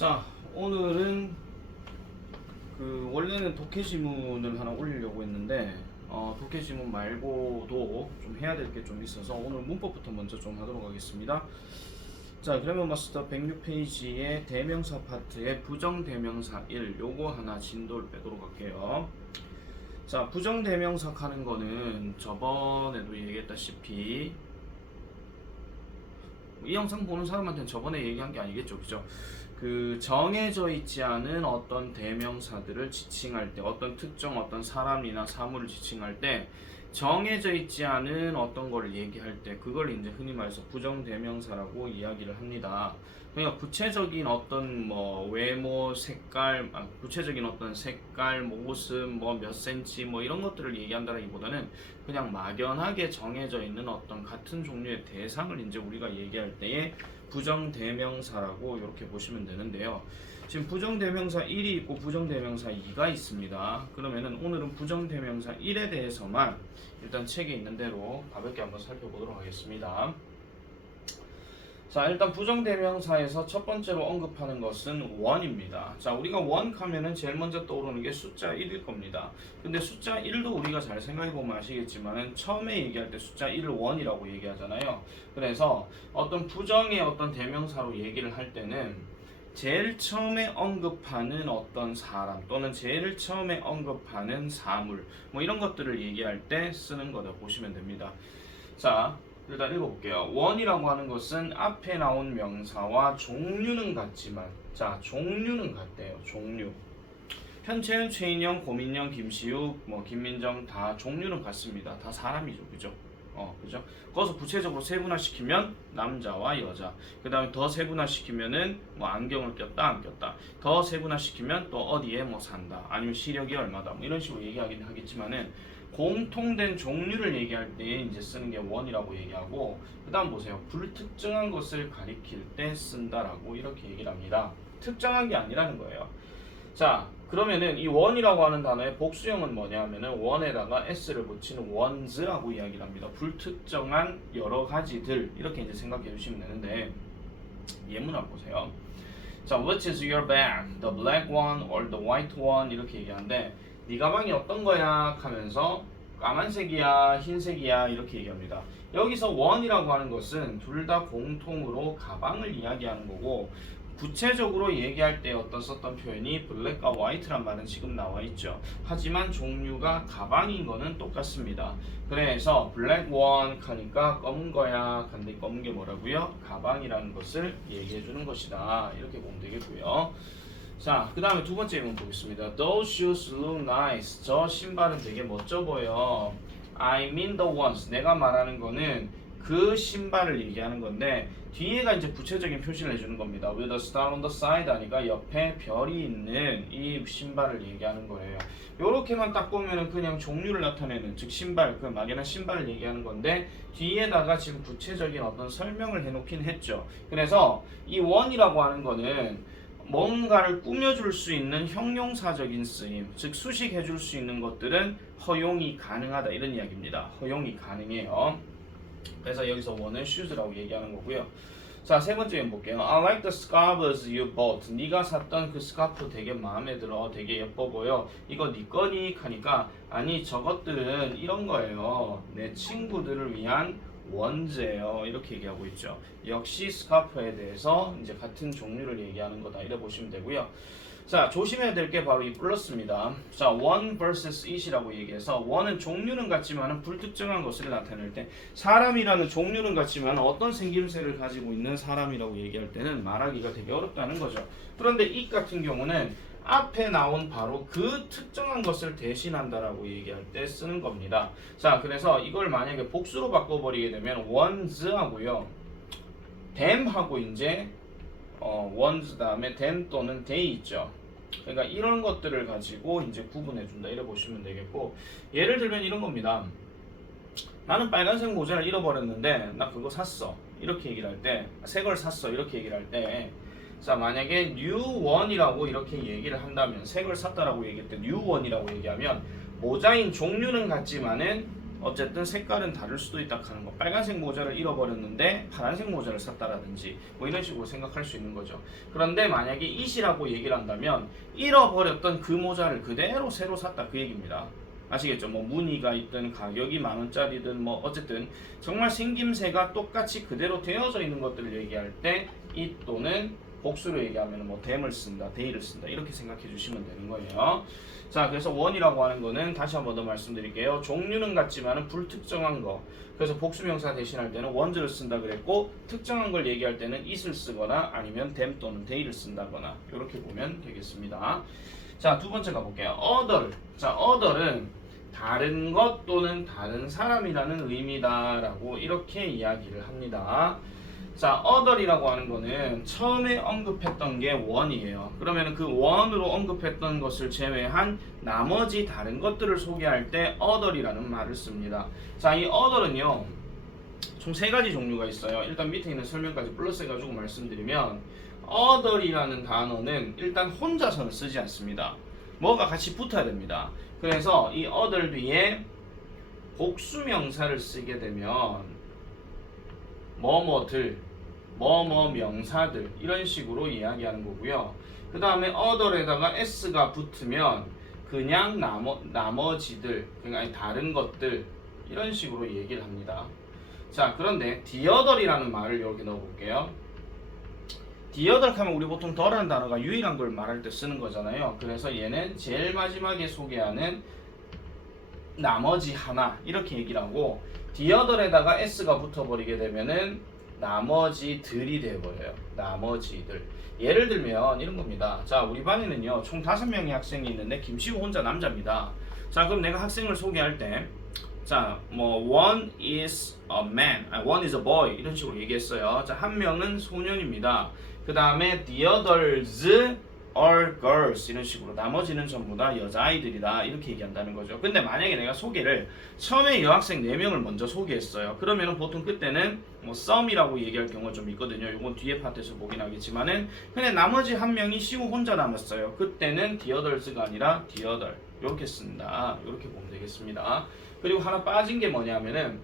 자, 오늘은 원래는 독해지문을 하나 올리려고 했는데 독해지문 말고도 좀 해야 될 게 좀 있어서 오늘 문법부터 먼저 좀 하도록 하겠습니다. 자, 그래머 마스터 106페이지의 대명사 파트의 부정대명사 1 요거 하나 진도를 빼도록 할게요. 자, 부정대명사 하는 거는 저번에도 얘기했다시피 이 영상 보는 사람한테는 저번에 얘기한 게 아니겠죠, 그죠? 정해져 있지 않은 어떤 대명사들을 지칭할 때, 어떤 특정 어떤 사람이나 사물을 지칭할 때 정해져 있지 않은 어떤 걸 얘기할 때 그걸 이제 흔히 말해서 부정대명사라고 이야기를 합니다. 그러니까 구체적인 어떤 외모, 색깔, 구체적인 어떤 색깔, 모습, 몇 센치 이런 것들을 얘기한다기보다는 그냥 막연하게 정해져 있는 어떤 같은 종류의 대상을 이제 우리가 얘기할 때에 부정대명사라고 이렇게 보시면 되는데요. 지금 부정대명사 1이 있고 부정대명사 2가 있습니다. 그러면은 오늘은 부정대명사 1에 대해서만 일단 책에 있는 대로 가볍게 한번 살펴보도록 하겠습니다. 자, 일단 부정대명사에서 첫 번째로 언급하는 것은 원입니다. 자, 우리가 원 하면은 제일 먼저 떠오르는 게 숫자 1일 겁니다. 근데 숫자 1도 우리가 잘 생각해보면 아시겠지만은 처음에 얘기할 때 숫자 1을 원이라고 얘기하잖아요. 그래서 어떤 부정의 어떤 대명사로 얘기를 할 때는 제일 처음에 언급하는 어떤 사람 또는 제일 처음에 언급하는 사물 이런 것들을 얘기할 때 쓰는 거다 보시면 됩니다. 자, 일단 읽어볼게요. 원이라고 하는 것은 앞에 나온 명사와 종류는 같지만, 자, 종류는 같대요. 종류. 현채은, 최인영, 고민영, 김시욱, 김민정 다 종류는 같습니다. 다 사람이죠, 그죠? 그죠? 거기서 구체적으로 세분화시키면 남자와 여자. 그 다음에 더 세분화시키면은 안경을 꼈다, 안 꼈다. 더 세분화시키면 또 어디에 산다. 아니면 시력이 얼마다. 이런 식으로 얘기하긴 하겠지만은. 공통된 종류를 얘기할 때 이제 쓰는 게 원이라고 얘기하고, 그 다음 보세요. 불특정한 것을 가리킬 때 쓴다라고 이렇게 얘기를 합니다. 특정한 게 아니라는 거예요. 자, 그러면은 이 원이라고 하는 단어의 복수형은 뭐냐 하면은 원에다가 s를 붙이는 ones라고 이야기를 합니다. 불특정한 여러 가지들 이렇게 이제 생각해 주시면 되는데 예문을 보세요. 자, what is your bag? The black one or the white one? 이렇게 얘기하는데 네 가방이 어떤 거야? 하면서 까만색이야, 흰색이야 이렇게 얘기합니다. 여기서 원이라고 하는 것은 둘 다 공통으로 가방을 이야기하는 거고 구체적으로 얘기할 때 썼던 표현이 블랙과 화이트란 말은 지금 나와 있죠. 하지만 종류가 가방인 거는 똑같습니다. 그래서 블랙 원 하니까 검은 거야. 근데 검은 게 뭐라고요? 가방이라는 것을 얘기해 주는 것이다. 이렇게 보면 되겠고요. 자, 그 다음에 두 번째 예문 보겠습니다. Those shoes look nice. 저 신발은 되게 멋져 보여. I mean the ones. 내가 말하는 거는 그 신발을 얘기하는 건데 뒤에가 이제 구체적인 표시를 해주는 겁니다. With a star on the side 하니까 옆에 별이 있는 이 신발을 얘기하는 거예요. 요렇게만 딱 보면은 그냥 종류를 나타내는, 즉 신발, 그 막연한 신발을 얘기하는 건데 뒤에다가 지금 구체적인 어떤 설명을 해놓긴 했죠. 그래서 이 원이라고 하는 거는 뭔가를 꾸며줄 수 있는 형용사적인 쓰임, 즉 수식해줄 수 있는 것들은 허용이 가능하다 이런 이야기입니다. 허용이 가능해요. 그래서 여기서 원은 shoes라고 얘기하는 거고요. 자, 세 번째 예문 볼게요. I like the scarves you bought. 네가 샀던 그 스카프 되게 마음에 들어. 되게 예뻐 보여. 이거 네 거니? 하니까 아니 저것들은 이런 거예요. 내 친구들을 위한 원재예요. 이렇게 얘기하고 있죠. 역시 스카프에 대해서 이제 같은 종류를 얘기하는 거다. 이래 보시면 되고요. 자, 조심해야 될 게 바로 이 플러스입니다. 자, one vs it이라고 얘기해서 one은 종류는 같지만 불특정한 것을 나타낼 때 사람이라는 종류는 같지만 어떤 생김새를 가지고 있는 사람이라고 얘기할 때는 말하기가 되게 어렵다는 거죠. 그런데 it 같은 경우는 앞에 나온 바로 그 특정한 것을 대신한다라고 얘기할 때 쓰는 겁니다. 자, 그래서 이걸 만약에 복수로 바꿔버리게 되면 ones 하고요. them 하고 이제 ones 다음에 them 또는 they 있죠. 그러니까 이런 것들을 가지고 이제 구분해 준다 이래 보시면 되겠고, 예를 들면 이런 겁니다. 나는 빨간색 모자를 잃어버렸는데 나 그거 샀어 이렇게 얘기를 할 때, 새 걸 샀어 이렇게 얘기를 할 때, 자, 만약에 new one이라고 이렇게 얘기를 한다면, 새 걸 샀다라고 얘기할 때 new one이라고 얘기하면 모자인 종류는 같지만은 어쨌든 색깔은 다를 수도 있다 하는 거. 빨간색 모자를 잃어버렸는데 파란색 모자를 샀다라든지 뭐 이런 식으로 생각할 수 있는 거죠. 그런데 만약에 it이라고 얘기를 한다면 잃어버렸던 그 모자를 그대로 새로 샀다 그 얘기입니다. 아시겠죠? 뭐 무늬가 있든 가격이 10,000원짜리든 뭐 어쨌든 정말 생김새가 똑같이 그대로 되어져 있는 것들을 얘기할 때 it 또는 복수로 얘기하면 뭐 tham을 쓴다, they를 쓴다 이렇게 생각해 주시면 되는 거예요. 자, 그래서 one이라고 하는 거는 다시 한 번 더 말씀드릴게요. 종류는 같지만은 불특정한 거. 그래서 복수명사 대신할 때는 one를 쓴다 그랬고 특정한 걸 얘기할 때는 it을 쓰거나 아니면 them 또는 they를 쓴다거나 이렇게 보면 되겠습니다. 자, 두 번째 가볼게요. other. 자, other은 다른 것 또는 다른 사람이라는 의미다라고 이렇게 이야기를 합니다. 자, other이라고 하는 거는 처음에 언급했던 게 one이에요. 그러면 그 one으로 언급했던 것을 제외한 나머지 다른 것들을 소개할 때 other이라는 말을 씁니다. 자, 이 other은요 총 세 가지 종류가 있어요. 일단 밑에 있는 설명까지 플러스 해가지고 말씀드리면 other이라는 단어는 일단 혼자서는 쓰지 않습니다. 뭐가 같이 붙어야 됩니다. 그래서 이 other 뒤에 복수명사를 쓰게 되면 뭐뭐들, 뭐뭐 명사들 이런 식으로 이야기하는 거고요. 그 다음에 other에다가 s가 붙으면 그냥 나머지들, 그러니까 다른 것들 이런 식으로 얘기를 합니다. 자, 그런데 the other이라는 말을 이렇게 넣어볼게요. the other 하면 우리 보통 더라는 단어가 유일한 걸 말할 때 쓰는 거잖아요. 그래서 얘는 제일 마지막에 소개하는 나머지 하나 이렇게 얘기를 하고 the other에다가 s가 붙어버리게 되면은 나머지들이 되어버려요. 나머지들. 예를 들면 이런 겁니다. 자, 우리 반에는요 총 5명의 학생이 있는데 김시우 혼자 남자입니다. 자, 그럼 내가 학생을 소개할 때 자, 뭐 one is a man, one is a boy 이런 식으로 얘기했어요. 자, 한 명은 소년입니다. 그 다음에 the others are girls 이런 식으로 나머지는 전부 다 여자아이들이다 이렇게 얘기한다는 거죠. 근데 만약에 내가 소개를 처음에 여학생 4명을 먼저 소개했어요. 그러면은 보통 그때는 뭐 some이라고 얘기할 경우가 좀 있거든요. 이건 뒤에 파트에서 보긴 하겠지만은 근데 나머지 한 명이 시우 혼자 남았어요. 그때는 the others가 아니라 the other 이렇게 쓴다. 이렇게 보면 되겠습니다. 그리고 하나 빠진 게 뭐냐면은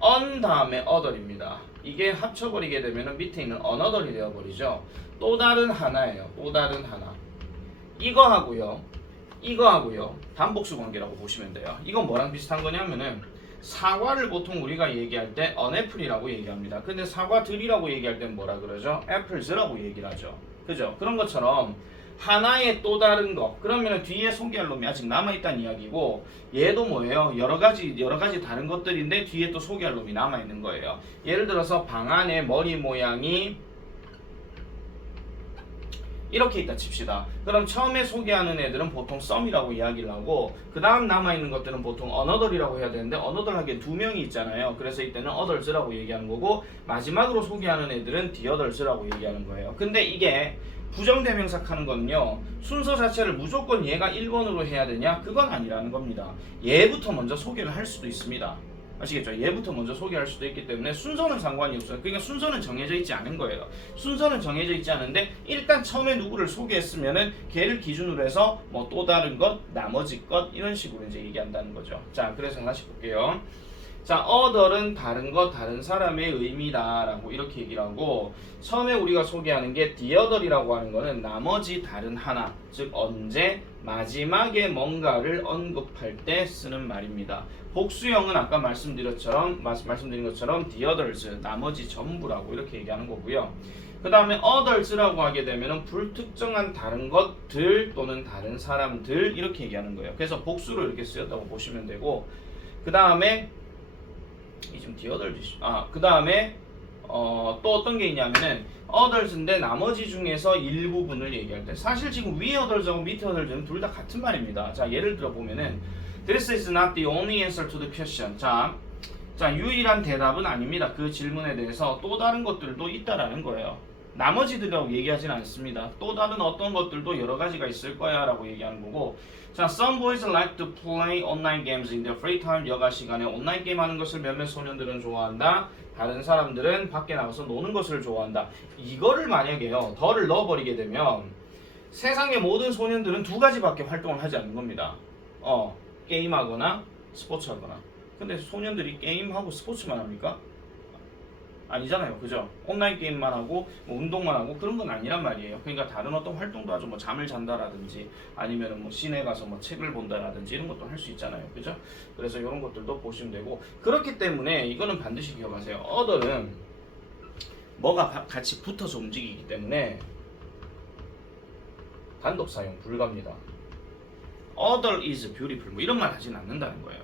on 다음에 other입니다. 이게 합쳐버리게 되면 밑에 있는 another이 되어버리죠. 또 다른 하나예요. 또 다른 하나. 이거하고요. 이거하고요. 단복수 관계라고 보시면 돼요. 이건 뭐랑 비슷한 거냐면은 사과를 보통 우리가 얘기할 때 an apple이라고 얘기합니다. 근데 사과들이라고 얘기할 땐 뭐라 그러죠? apples라고 얘기를 하죠. 그죠? 그런 것처럼 하나의 또 다른 거. 그러면 뒤에 소개할 놈이 아직 남아있다는 이야기고 얘도 뭐예요? 여러 가지 다른 것들인데 뒤에 또 소개할 놈이 남아있는 거예요. 예를 들어서 방 안에 머리 모양이 이렇게 있다 칩시다. 그럼 처음에 소개하는 애들은 보통 some이라고 이야기를 하고 그 다음 남아있는 것들은 보통 another이라고 해야 되는데 another 하기엔 2명이 있잖아요. 그래서 이때는 others라고 얘기하는 거고 마지막으로 소개하는 애들은 the others라고 얘기하는 거예요. 근데 이게 부정대명사하는 거는요 순서 자체를 무조건 얘가 1번으로 해야 되냐? 그건 아니라는 겁니다. 얘부터 먼저 소개를 할 수도 있습니다. 아시겠죠? 얘부터 먼저 소개할 수도 있기 때문에 순서는 상관이 없어요. 그러니까 순서는 정해져 있지 않은 거예요. 순서는 정해져 있지 않은데 일단 처음에 누구를 소개했으면은 걔를 기준으로 해서 뭐 또 다른 것, 나머지 것 이런 식으로 이제 얘기한다는 거죠. 자, 그래서 하나씩 볼게요. 자, other은 다른 것, 다른 사람의 의미다라고 이렇게 얘기를 하고 처음에 우리가 소개하는 게 the other이라고 하는 거는 나머지 다른 하나, 즉 언제 마지막에 뭔가를 언급할 때 쓰는 말입니다. 복수형은 아까 말씀드린 것처럼 the others, 나머지 전부라고 이렇게 얘기하는 거고요. 그 다음에 others라고 하게 되면 불특정한 다른 것들 또는 다른 사람들 이렇게 얘기하는 거예요. 그래서 복수로 이렇게 쓰였다고 보시면 되고 그 다음에 지금 the others 그 다음에 또 어떤 게 있냐면은 others인데 나머지 중에서 일부분을 얘기할 때 사실 지금 위 others하고 밑에 others는 둘 다 같은 말입니다. 자, 예를 들어 보면은 This is not the only answer to the question. 자, 유일한 대답은 아닙니다. 그 질문에 대해서 또 다른 것들도 있다라는 거예요. 나머지들이라고 얘기하지는 않습니다. 또 다른 어떤 것들도 여러 가지가 있을 거야 라고 얘기하는 거고 자, some boys like to play online games in their free time. 여가 시간에 온라인 게임 하는 것을 몇몇 소년들은 좋아한다. 다른 사람들은 밖에 나가서 노는 것을 좋아한다. 이거를 만약에요 더를 넣어버리게 되면 세상의 모든 소년들은 두 가지밖에 활동을 하지 않는 겁니다. 게임하거나 스포츠 하거나. 근데 소년들이 게임하고 스포츠만 합니까? 아니잖아요. 그죠? 온라인 게임만 하고 뭐 운동만 하고 그런 건 아니란 말이에요. 그러니까 다른 어떤 활동도 하죠. 뭐 잠을 잔다라든지 아니면은 뭐 시내 가서 뭐 책을 본다라든지 이런 것도 할 수 있잖아요. 그죠? 그래서 이런 것들도 보시면 되고, 그렇기 때문에 이거는 반드시 기억하세요. other는 뭐가 같이 붙어서 움직이기 때문에 단독 사용 불가입니다. other is beautiful 뭐 이런 말 하진 않는다는 거예요.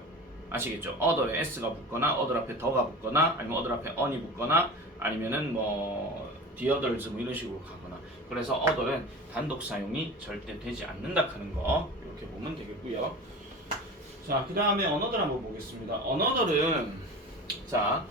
아시겠죠? other에 s가 붙거나 other 앞에 더가 붙거나 아니면 other 앞에 on이 붙거나 아니면은 뭐 the others 뭐 이런 식으로 가거나. 그래서 other는 단독 사용이 절대 되지 않는다 하는 거 이렇게 보면 되겠고요. 자, 그 다음에 another 한번 보겠습니다. another는 자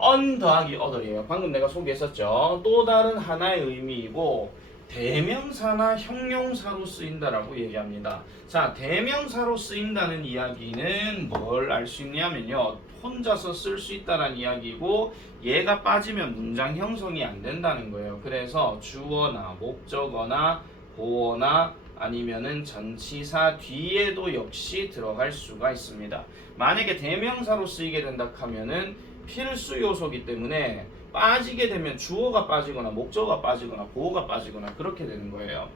on 더하기 other이에요. 방금 내가 소개했었죠. 또 다른 하나의 의미이고 대명사나 형용사로 쓰인다라고 얘기합니다. 자, 대명사로 쓰인다는 이야기는 뭘 알 수 있냐면요, 혼자서 쓸 수 있다는 이야기고 얘가 빠지면 문장 형성이 안 된다는 거예요. 그래서 주어나 목적어나 보어나 아니면은 전치사 뒤에도 역시 들어갈 수가 있습니다. 만약에 대명사로 쓰이게 된다 하면은 필수 요소이기 때문에 빠지게 되면 주어가 빠지거나 목적어가 빠지거나 보어가 빠지거나 그렇게 되는 거예요.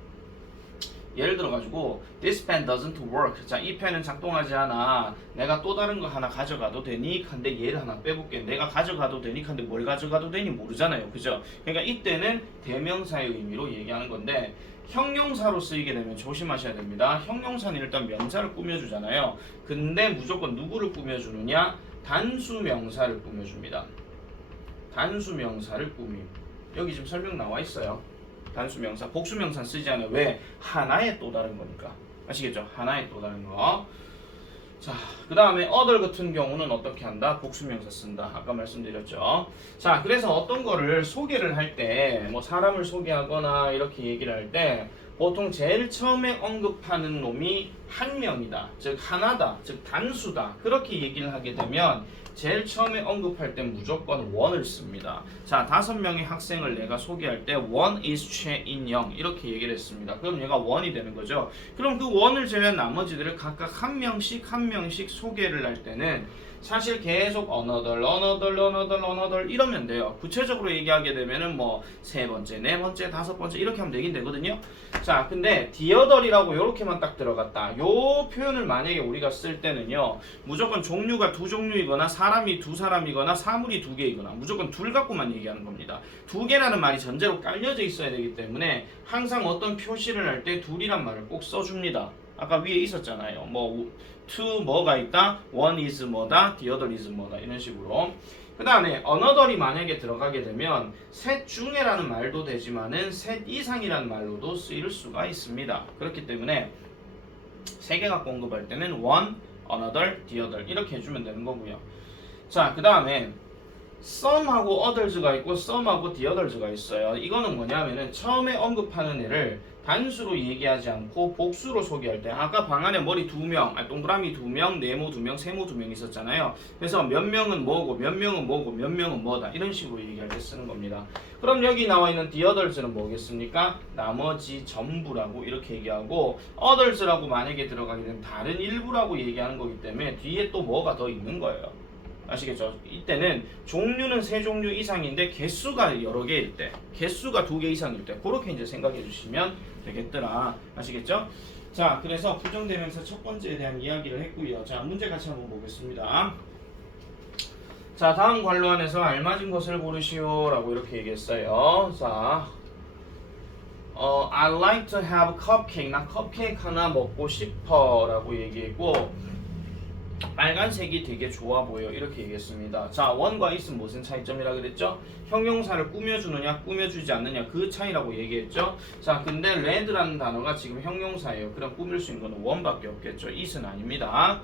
예를 들어 가지고 this pen doesn't work. 자, 이 펜은 작동하지 않아. 내가 또 다른 거 하나 가져가도 되니? 근데 얘를 하나 빼볼게. 내가 가져가도 되니? 근데 뭘 가져가도 되니? 모르잖아요. 그죠? 그러니까 이때는 대명사의 의미로 얘기하는 건데, 형용사로 쓰이게 되면 조심하셔야 됩니다. 형용사는 일단 명사를 꾸며주잖아요. 근데 무조건 누구를 꾸며주느냐? 단수 명사를 꾸며줍니다. 단수 명사를 꾸밈. 여기 지금 설명 나와 있어요. 단수 명사, 복수 명사는 쓰지 않아요. 왜? 하나의 또 다른 거니까. 아시겠죠? 하나의 또 다른 거. 자, 그 다음에 other 같은 경우는 어떻게 한다? 복수 명사 쓴다. 아까 말씀드렸죠. 자, 그래서 어떤 거를 소개를 할 때, 뭐 사람을 소개하거나 이렇게 얘기를 할 때 보통 제일 처음에 언급하는 놈이 한 명이다, 즉 하나다, 즉 단수다, 그렇게 얘기를 하게 되면 제일 처음에 언급할 때 무조건 one을 씁니다. 자, 5명의 학생을 내가 소개할 때 one is 최인영 이렇게 얘기를 했습니다. 그럼 얘가 one이 되는 거죠. 그럼 그 one을 제외한 나머지들을 각각 한 명씩 소개를 할 때는 사실 계속 another 이러면 돼요. 구체적으로 얘기하게 되면은 뭐 세 번째, 네 번째, 다섯 번째 이렇게 하면 되긴 되거든요. 자, 근데 the other이라고 요렇게만 딱 들어갔다. 요 표현을 만약에 우리가 쓸 때는요, 무조건 종류가 두 종류이거나 사람이 두 사람이거나 사물이 두 개이거나 무조건 둘 갖고만 얘기하는 겁니다. 두 개라는 말이 전제로 깔려져 있어야 되기 때문에 항상 어떤 표시를 할 때 둘이란 말을 꼭 써줍니다. 아까 위에 있었잖아요. 뭐 to 뭐가 있다, one is 뭐다, the other is 뭐다, 이런 식으로. 그 다음에 another이 만약에 들어가게 되면 셋 중에라는 말도 되지만은 셋 이상이라는 말로도 쓰일 수가 있습니다. 그렇기 때문에 세 개 갖고 언급할 때는 one, another, the other 이렇게 해주면 되는 거고요. 자, 그 다음에 some하고 others가 있고 some하고 the others가 있어요. 이거는 뭐냐면은 처음에 언급하는 애를 단수로 얘기하지 않고 복수로 소개할 때, 아까 방 안에 머리 2명, 동그라미 2명, 네모 2명, 세모 2명 있었잖아요. 그래서 몇 명은 뭐고 몇 명은 뭐고 몇 명은 뭐다 이런 식으로 얘기할 때 쓰는 겁니다. 그럼 여기 나와 있는 the others는 뭐겠습니까? 나머지 전부라고 이렇게 얘기하고, others라고 만약에 들어가게 되면 다른 일부라고 얘기하는 거기 때문에 뒤에 또 뭐가 더 있는 거예요. 아시겠죠? 이때는 종류는 세 종류 이상인데 개수가 여러 개일 때, 개수가 2개 이상일 때 그렇게 이제 생각해 주시면 되겠더라. 아시겠죠? 자, 그래서 부정대명사 첫 번째에 대한 이야기를 했고요. 자, 문제 같이 한번 보겠습니다. 자, 다음 관로안에서 알맞은 것을 고르시오 라고 이렇게 얘기했어요. 자, I'd like to have cupcake. 나 컵케이크 하나 먹고 싶어 라고 얘기했고, 빨간색이 되게 좋아 보여 이렇게 얘기했습니다. 자, one과 is은 무슨 차이점이라 그랬죠? 형용사를 꾸며주느냐 꾸며주지 않느냐 그 차이라고 얘기했죠. 자, 근데 red라는 단어가 지금 형용사예요. 그럼 꾸밀 수 있는 건 one밖에 없겠죠. is는 아닙니다.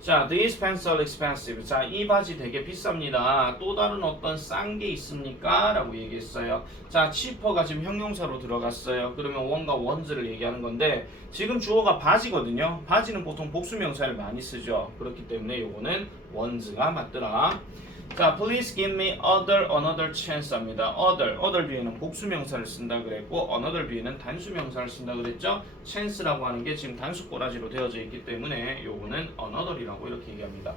자, these pants are expensive. 자, 이 바지 되게 비쌉니다. 또 다른 어떤 싼 게 있습니까? 라고 얘기했어요. 자, cheaper가 지금 형용사로 들어갔어요. 그러면 one과 ones를 얘기하는 건데 지금 주어가 바지거든요. 바지는 보통 복수명사를 많이 쓰죠. 그렇기 때문에 요거는 ones가 맞더라. 자, please give me another chance 합니다. other 뒤에는 복수명사를 쓴다 그랬고 another 뒤에는 단수명사를 쓴다 그랬죠. chance라고 하는 게 지금 단수 꼬라지로 되어져 있기 때문에 요거는 another이라고 이렇게 얘기합니다.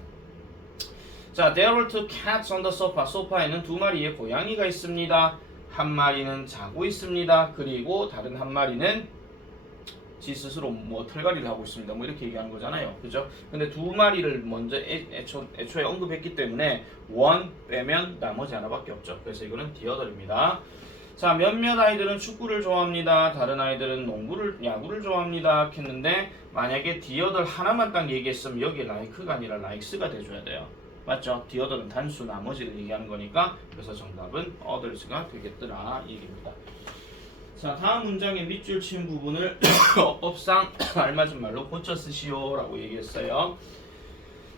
자, there were two cats on the sofa. 소파에는 두 마리의 고양이가 있습니다. 한 마리는 자고 있습니다. 그리고 다른 한 마리는 지 스스로 뭐 털갈이를 하고 있습니다. 뭐 이렇게 얘기하는 거잖아요. 그죠? 근데 두 마리를 먼저 애초에 언급했기 때문에 one 빼면 나머지 하나밖에 없죠. 그래서 이거는 the other입니다. 자, 몇몇 아이들은 축구를 좋아합니다. 다른 아이들은 야구를 좋아합니다. 했는데 만약에 the other 하나만 딱 얘기했으면 여기에 like가 아니라 likes가 돼줘야 돼요. 맞죠? the other는 단수 나머지를 얘기하는 거니까 그래서 정답은 others가 되겠더라 이 얘기입니다. 자, 다음 문장의 밑줄 친 부분을 어법상 알맞은 말로 고쳐 쓰시오 라고 얘기했어요.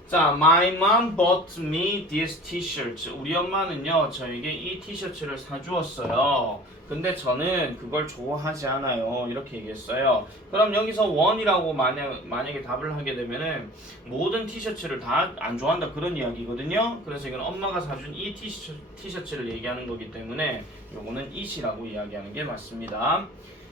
자, my mom bought me this t-shirt. 우리 엄마는요 저에게 이 티셔츠를 사주었어요. 근데 저는 그걸 좋아하지 않아요. 이렇게 얘기했어요. 그럼 여기서 원이라고 만약에 답을 하게 되면은 모든 티셔츠를 다 안 좋아한다 그런 이야기거든요. 그래서 이건 엄마가 사준 이 티셔츠를 얘기하는 거기 때문에 요거는 it이라고 이야기하는 게 맞습니다.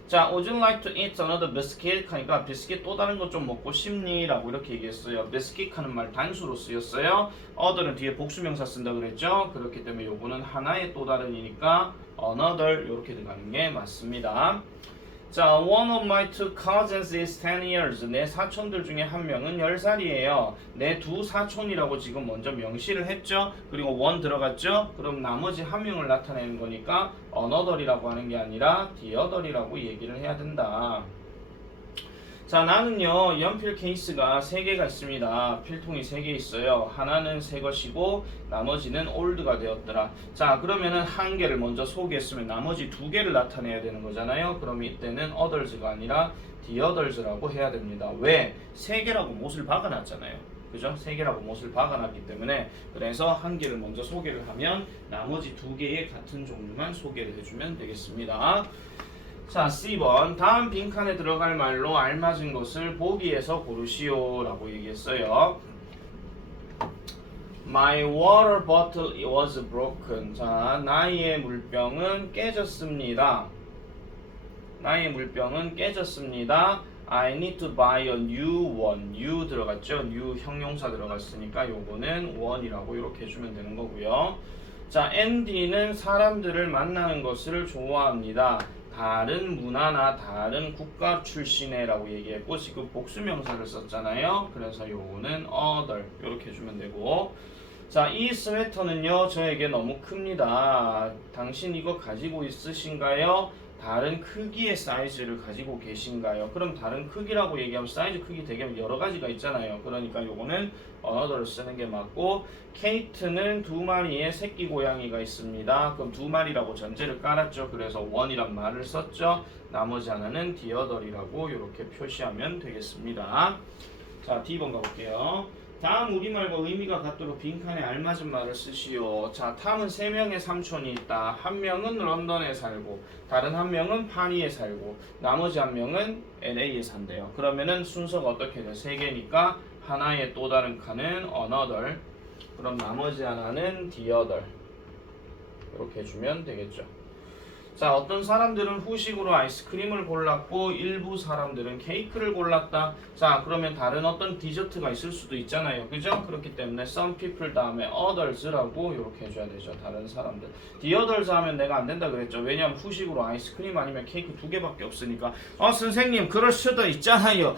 자, would you like to eat another biscuit? 하니까 비스킷 또 다른 거 좀 먹고 싶니? 라고 이렇게 얘기했어요. biscuit 하는 말 단수로 쓰였어요. other는 뒤에 복수명사 쓴다 그랬죠? 그렇기 때문에 요거는 하나의 또 다른이니까 another 이렇게 들어가는 게 맞습니다. 자, one of my two cousins is 10 years. 내 사촌들 중에 한 명은 10살이에요. 내 두 사촌이라고 지금 먼저 명시를 했죠. 그리고 one 들어갔죠. 그럼 나머지 한 명을 나타내는 거니까 another이라고 하는 게 아니라 the other이라고 얘기를 해야 된다. 자, 나는요 연필 케이스가 3개가 있습니다. 필통이 3개 있어요. 하나는 새 것이고 나머지는 올드가 되었더라. 자, 그러면은 한 개를 먼저 소개했으면 나머지 2개를 나타내야 되는 거잖아요. 그럼 이때는 others가 아니라 the others라고 해야 됩니다. 왜? 3개라고 못을 박아놨잖아요. 그죠? 3개라고 못을 박아놨기 때문에 그래서 한 개를 먼저 소개를 하면 나머지 2개의 같은 종류만 소개를 해주면 되겠습니다. 자, C번 다음 빈칸에 들어갈 말로 알맞은 것을 보기에서 고르시오 라고 얘기했어요. My water bottle was broken. 자, 나의 물병은 깨졌습니다. 나의 물병은 깨졌습니다. I need to buy a new one. new 들어갔죠? new 형용사 들어갔으니까 요거는 one이라고 이렇게 해주면 되는 거고요. 자, Andy는 사람들을 만나는 것을 좋아합니다. 다른 문화나 다른 국가 출신의 라고 얘기했고 지금 복수명사를 썼잖아요. 그래서 요거는 other 이렇게 해주면 되고 자, 이 스웨터는요 저에게 너무 큽니다. 당신 이거 가지고 있으신가요? 다른 크기의 사이즈를 가지고 계신가요? 그럼 다른 크기라고 얘기하면 사이즈 크기 되게 여러 가지가 있잖아요. 그러니까 요거는 another를 쓰는 게 맞고 케이트는 2마리의 새끼 고양이가 있습니다. 그럼 2마리라고 전제를 깔았죠. 그래서 one이란 말을 썼죠. 나머지 하나는 the other이라고 이렇게 표시하면 되겠습니다. 자, D번 가볼게요. 다음 우리말과 의미가 같도록 빈칸에 알맞은 말을 쓰시오. 자, 탐은 3명의 삼촌이 있다. 한 명은 런던에 살고 다른 한 명은 파리에 살고 나머지 한 명은 LA에 산대요. 그러면은 순서가 어떻게 돼? 3개니까 하나의 또 다른 칸은 another, 그럼 나머지 하나는 the other 이렇게 해주면 되겠죠. 자, 어떤 사람들은 후식으로 아이스크림을 골랐고 일부 사람들은 케이크를 골랐다. 자, 그러면 다른 어떤 디저트가 있을 수도 있잖아요. 그죠? 그렇기 때문에 some people 다음에 others라고 이렇게 해줘야 되죠. 다른 사람들. the others 하면 내가 안 된다 그랬죠. 왜냐하면 후식으로 아이스크림 아니면 케이크 2개밖에 없으니까. 선생님 그럴 수도 있잖아요.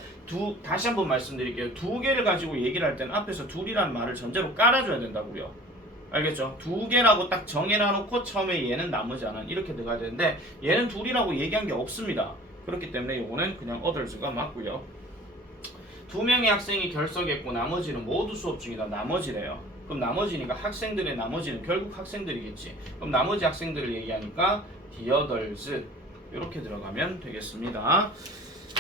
다시 한번 말씀드릴게요. 2개를 가지고 얘기를 할 때는 앞에서 둘이란 말을 전제로 깔아줘야 된다고요. 알겠죠? 2개라고 딱 정해놔놓고 처음에 얘는 나머지 하나는 이렇게 들어가야 되는데 얘는 둘이라고 얘기한 게 없습니다. 그렇기 때문에 요거는 그냥 others가 맞고요. 2명의 학생이 결석했고 나머지는 모두 수업 중이다. 나머지래요. 그럼 나머지니까 학생들의 나머지는 결국 학생들이겠지. 그럼 나머지 학생들을 얘기하니까 the others 이렇게 들어가면 되겠습니다.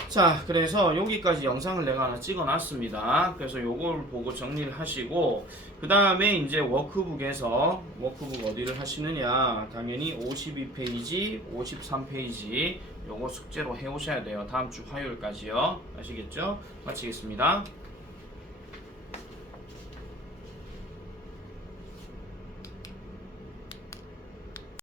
자, 그래서 여기까지 영상을 내가 하나 찍어 놨습니다. 그래서 요걸 보고 정리를 하시고 그 다음에 이제 워크북에서 워크북 어디를 하시느냐, 당연히 52페이지 53페이지 요거 숙제로 해 오셔야 돼요. 다음 주 화요일까지요. 아시겠죠? 마치겠습니다.